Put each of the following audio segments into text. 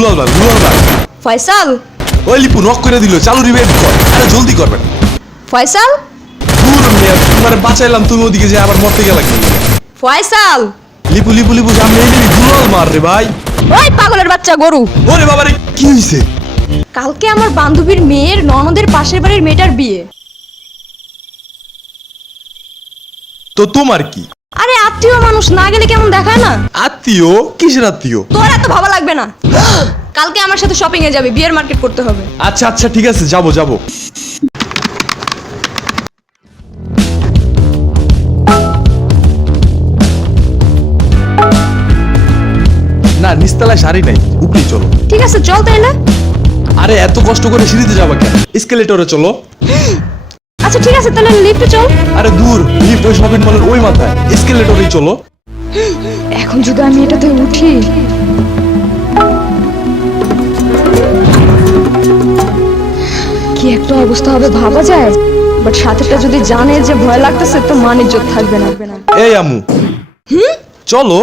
দুলাল ফয়সাল ওই লিপু নক করে দিল, চালু রিভাইভ কর, আরে জলদি করবেন। ফয়সাল দূর মিয়া, তোমারে বাঁচাইলাম, তুমি ওদিকে যে আবার মরতে গেলা কি? ফয়সাল লিপু সামনে এনিমি, দুলাল মার রে ভাই। ওই পাগলের বাচ্চা গরু, ওরে বাবা রে, কি হইছে? কালকে আমার বান্ধবীর মেয়ের ননদের পাশের বাড়ির মেয়েটার বিয়ে। তো তোমার কি? আরে আত্মীয় মানুষ না গেলে কেমন দেখায় না? আত্মীয়? কিসের আত্মীয়? তোর এত ভাবা লাগবে না, কালকে আমার সাথে শপিং এ যাবি, বিয়ের মার্কেট করতে হবে। আচ্ছা ঠিক আছে, যাবো। না, নিচতলায় শাড়ি নাই, উপরেই চলো। ঠিক আছে চল তাইলে। আরে এত কষ্ট করে সিঁড়িতে যাবা কেন? এসকেলেটরে চলো। আচ্ছা ঠিক আছে তাহলে লিফটে চল। আরে দূর, লিফট ওই শপিং মলের ওই মাথায়, এসকেলেটরেই চলো। এখন যদি আমি এটাতে উঠি, কি একটা অবস্থা হবে ভাবা যায়। বাট সাথেটা যদি জানে যে ভয় লাগতেছে তো মান ইজ্জত থাকবে না। এই আমু, চলো।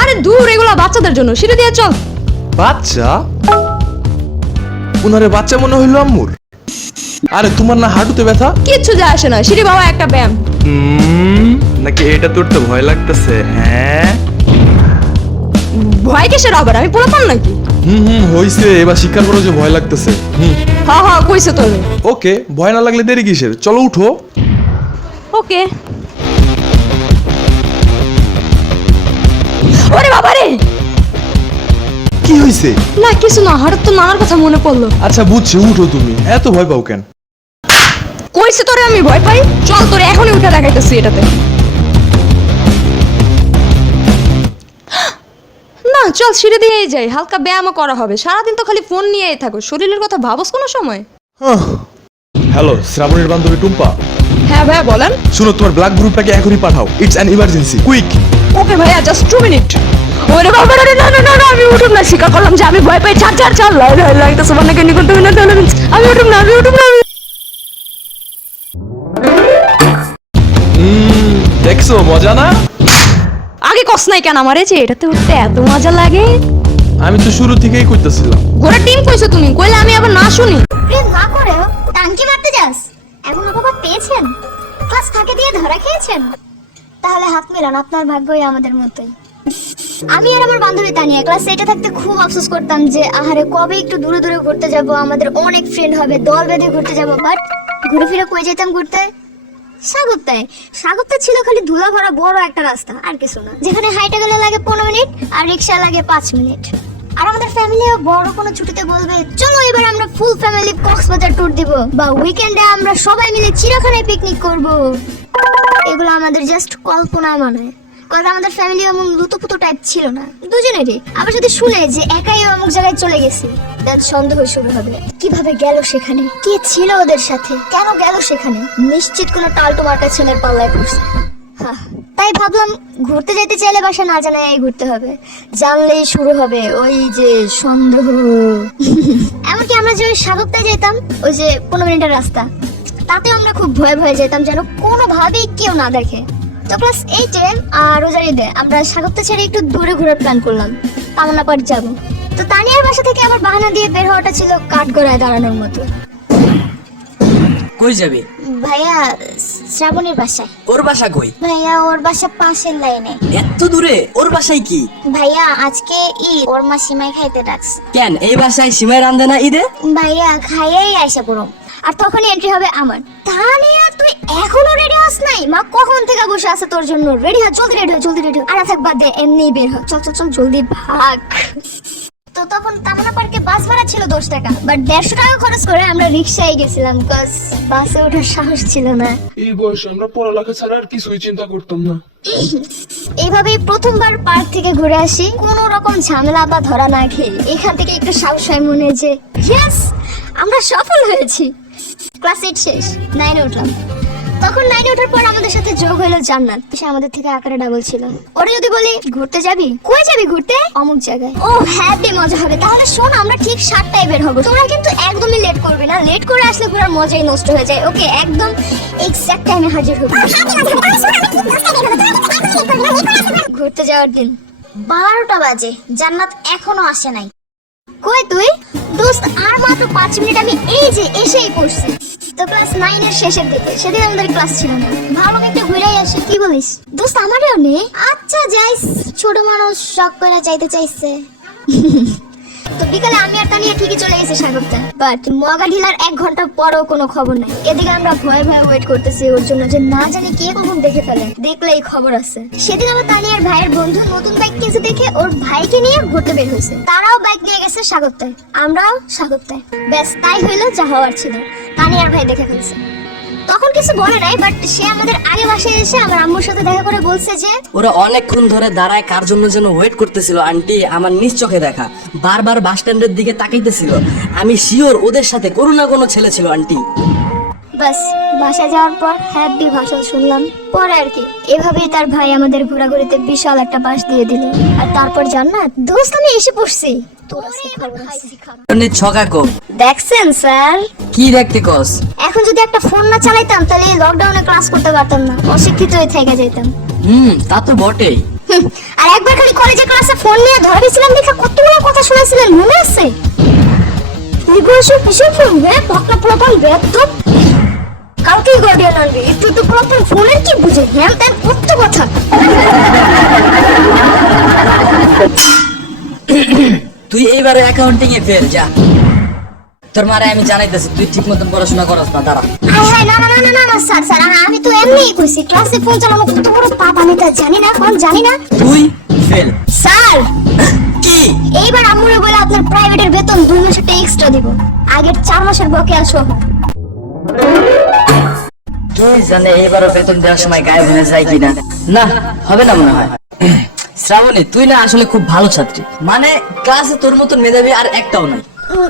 আরে দূর, এগুলা বাচ্চাদের জন্য, সিঁড়ি দিয়ে চল। বাচ্চা? উনারে বাচ্চা মনে হইলো আম্মুর। আরে তোমার না হাঁটুতে ব্যথা? কিচ্ছু যায় আসে না, সিঁড়ি বাবা একটা ব্যায়াম। নাকি এটা তোরতে ভয় লাগতেছে? হ্যাঁ, ভয় কিসের আবার, আমি পোলাপান নাকি? হইছে, এবার স্বীকার করো যে ভয় লাগতেছে। হ্যাঁ কইছে তোরে। ওকে, ভয় না লাগলে দেরি কিসের, চলো উঠো। ওকে। ওরে বাবা রে, কি হইছে? না কিছু না, হঠাৎ তো নানার কথা মনে পড়লো। আচ্ছা বুঝছি, উঠো। তুমি এত ভয় পাও কেন? কইছে তোরে আমি ভয় পাই? চল তোরে এখনই উঠে দেখাইতেছি এটাতে। না চল, সিঁড়ি দিয়েই যাই, হালকা ব্যায়ামও করা হবে। সারাদিন তো খালি ফোন নিয়েই থাকো, শরীরের কথা ভাবস কোনো সময়? হ্যালো, শ্রাবণীর বান্ধবী টুম্পা। হ্যাঁ ভাইয়া বলেন। শুনো, তোমার ব্ল্যাক গ্রুপটাকে এখনই পাঠাও, ইটস অ্যান ইমার্জেন্সি, কুইক। ওকে ভাইয়া, জাস্ট 2 মিনিট। ওরে বাবা রে, না আমি উঠুম না, স্বীকার করলাম যে আমি ভয় পাই। ছাড় লাগতেছে মানে কেন করতে না, আমি উঠুম না। দেখছো মজা না? আগে কস নাই কেন আমারে যে এটাতে উঠতে এত মজা লাগে? আমি তো শুরু থেকেই কইতেছিলাম। গোটা টিম কইছো তুমি, কইলে আমি আবার না শুনি। প্রেম না করেও টাঙ্কি মারতে যাস, এমন অপবাদ পেয়েছেন? ক্লাস ফাঁকে দিয়ে ধরা খেয়েছেন? তাহলে হাত মেলান, আপনার ভাগ্যই আমাদের মতোই। আমি আর আমার বান্ধবী তানিয়া ক্লাস 8 থাকতে খুব আফসোস করতাম যে আহারে কবে একটু দূরে ঘুরতে যাব, আমাদের অনেক ফ্রেন্ড হবে, দল বেঁধে ঘুরতে যাব। বাট ঘুরে ফিরে কই যেতাম ঘুরতে? সাগরতায় ছিল খালি ধুলা ভরা বড় একটা রাস্তা, আর কিছু না, যেখানে হাইটে গেলে লাগে 15 মিনিট আর রিক্সা লাগে 5 মিনিট। আর আমাদের ফ্যামিলিও বড় কোনো ছুটিতে বলবে চলো এবার আমরা ফুল ফ্যামিলি কক্সবাজার ট্যুর দিব, বা উইকেন্ডে আমরা সবাই মিলে চিড়িয়াখানায় পিকনিক করব। এগুলো আমাদের জাস্ট কল্পনা মানায়, কারণ আমাদের ফ্যামিলি এমন লুতুপুতু টাইপ ছিল না দুজনেরই। আবার যদি শুনে যে একাই অমুক জায়গায় চলে গেছি, তার সন্দেহ শুরু হবে। কিভাবে গেল সেখানে, কে ছিল ওদের সাথে, কেন গেল সেখানে? নিশ্চিত কোনো টালটো মার্কা ছেলের পাল্লায় পড়ছে। তাই ভাবলাম ঘুরতে যেতে চাইলে বাসা না জানাই ঘুরতে হবে, জানলেই শুরু হবে ওই যে সন্দেহ। এমনকি আমরা যে সাগরতায় যেতাম, ওই যে 15 মিনিটের রাস্তা, তাতেও আমরা খুব ভয়ে যেতাম যেন কোনোভাবেই কেউ না দেখে। তো ক্লাস 8-এ রোজার ঈদে আমরা সাগরতা ছেড়ে একটু দূরে ঘোরার প্ল্যান করলাম, তামান্নাপাড় যাব। তো তানিয়ার বাসা থেকে আমার বাহানা দিয়ে বের হওয়াটা ছিল কাঠগড়ায় দাঁড়ানোর মতো। কই যাবে? ভাইয়া শ্রাবণীর বাসায়। ওর বাসা কই? ভাইয়া ওর বাসা পাশের লাইনে। এত দূরে? ওর বাসায় কি? ভাইয়া আজকে ঈদ, ওর মা সিমাই খাইতে ডাকছে। কেন এই বাসায় সিমাই রান্ধে না ঈদে? ভাইয়া খাইয়াই আইসা পড়ো, আর তখনই এন্ট্রি হবে আমার। তানিয়া তুই এখনো রেডি হস নাই? মা কখন থেকে বসে আছে তোর জন্য, রেডি হ, জলদি রেডি হ। আর থাক বাদ দে, এমনি বের হ, চল জলদি ভাগ। তো তখন তামান্না পার্কে বাস ভাড়া ছিল 10 টাকা, বাট 150 টাকা খরচ করে আমরা রিক্সায় গেছিলাম, কজ বাসে ওঠার সাহস ছিল না। এই বয়সে আমরা পড়ালেখা ছাড়া আর কিছুই চিন্তা করতাম না। এইভাবেই প্রথমবার পার্ক থেকে ঘুরে আসি, কোনো রকম ঝামেলা বা ধরা না খেয়ে। এখান থেকে একটু সাহস হয় মনে যে ইয়েস আমরা সফল হয়েছি। ক্লাস 8 শেষ, 9-এ উঠলাম। তখন 9-এ ওঠার পর আমাদের সাথে যোগ হলো জান্নাত, সে আমাদের থেকে আকারে ডাবল ছিল। ওরে যদি বলি ঘুরতে যাবি, কই যাবি ঘুরতে? অমুক জায়গায়। ও হ্যাপি, মজা হবে। তাহলে শোন, আমরা ঠিক 7টায় বের হবো, তোমরা কিন্তু একদমই লেট করবে না, লেট করে আসলে ঘোরার মজাই নষ্ট হয়ে যায়। ওকে, একদম এক্সাক্ট টাইমে হাজির হবো। ঘুরতে যাওয়ার দিন 12টা বাজে, জান্নাত এখনো আসে নাই। কই তুই? দোস্ত আর মাত্র 5 মিনিট আমি এই যে এসেই পড়ছি। তো ক্লাস 9 এর শেষের দিকে, সেদিন আমাদের ক্লাস ছিল না। ভাবলাম একটু ঘুরেই আসি, কি বলিস? দোস্ত আমারও নে। আচ্ছা যাইস, ছোট মানুষ শখ করে যাইতে চাইছে। তো বিকালে আমি আর তানিয়া ঠিকই চলে গেছি সাগরতায়, বাট মগা ঢিলার 1 ঘন্টা পরও কোনো খবর নাই। এদিকে আমরা ভয়ে ভয়ে ওয়েট করতেছি ওর জন্য, যে না জানি কে কখন দেখে ফেলে, দেখলে এই খবর আছে। সেদিন আমার তানিয়ার ভাইয়ের বন্ধু নতুন বাইক কিনছে দেখে ওর ভাইকে নিয়ে ঘুরতে বের হয়েছে। তারাও বাইক নিয়ে গেছে সাগরতায়, আমরাও সাগরতায়। ব্যাস তাই হইলো যা হওয়ার ছিল। তানিয়ার ভাই দেখে ফেলছে, তখন কিছু বলে নাই, বাট সে আমাদের আগে বাসায় এসে আমার আম্মুর সাথে দেখা করে বলছে যে ওরা অনেকক্ষণ ধরে দাঁড়ায় কার জন্য যেন ওয়েট করতেছিল। আন্টি আমার নিজ চোখে দেখা, বারবার বাস স্ট্যান্ডের দিকে তাকাইতেছিল। আমি শিওর ওদের সাথে কোনো না কোনো ছেলে ছিল আন্টি। বাস বাসায় যাওয়ার পর হ্যাপি ভাষণ শুনলাম। পরে আর কি, এভাবেই তার ভাই আমাদের ঘোরাঘুরিতে বিশাল একটা বাস দিয়ে দিল। আর তারপর জান্নাত, দোস্ত আমি এসে পড়ছি। ছকাকো দেখছেন স্যার? কি দেখতে কস? এখন যদি একটা ফোন না চালাইতাম তাহলে লকডাউনে ক্লাস করতে পারতাম না, অশিক্ষিত হয়ে থেকে যেতাম। তা তো বটেই। আর একবার খালি কলেজে ক্লাসে ফোন নিয়ে ধরে দিয়েছিলাম দেখে কতগুলো কথা শুনেছিলেন, মনে আছে? রিভার্সে কিসের ফোন রে? পকনা প্রথম ব্যর্থ কালকেই গার্ডিয়ান আনবে, একটু তো প্রথম ফোনের কি বুঝে? হ্যাঁ তাই কত কথা। তুই এইবারে অ্যাকাউন্টিং এ ফেল যা। তোর মারে আমি জানাইতেছি তুই ঠিক মতন পড়াশোনা করস না। দাঁড়া। হাই না না না না না স্যার স্যার, আমি তো এমনিই কইছি, ক্লাসে ফোন চালানো কত বড় পাপ আমি তা জানি না, কোন জানি না। তুই ফেল। স্যার কি? এইবার আম্মুরে বলে আপনার প্রাইভেটের বেতন 2 মাসের এক্সট্রা দিব, আগের 4 মাসের বকেয়া সহ। কে জানে এবারও বেতন দেওয়ার সময় গায়েব হয়ে যায় কিনা। না হবে না মনে হয়। শ্রাবণী তুই না আসলে খুব ভালো ছাত্রী, মানে ক্লাসে তোর মতন মেধাবী আর একটাও নাই।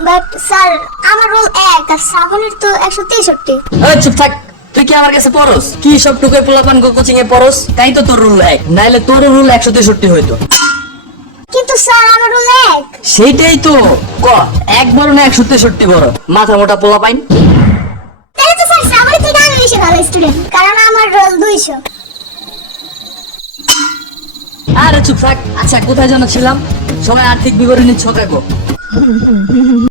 বাট স্যার আমার রোল 1 আর শ্রাবণের তো 163। ওই চুপ থাক, তুই কি আমার কাছে পড়স? কি সব টুকে পোলাপান কোচিং এ পড়স? তাই তো তোর রুল 1, নাইলে তোর রুল 163 হইতো। কিন্তু স্যার আমার রোল 1। সেইটাই তো ক, 1 বড় না 163 বড়? মাথা মোটা পোলাপাইন। তাহলে তো স্যার শ্রাবণী থেকে আমি বেশি ভালো স্টুডেন্ট, কারণ আমার রোল 200। আরে চুপ থাক। আচ্ছা কোথায় যেন ছিলাম? সময় আর্থিক বিবরণী ছকাকো।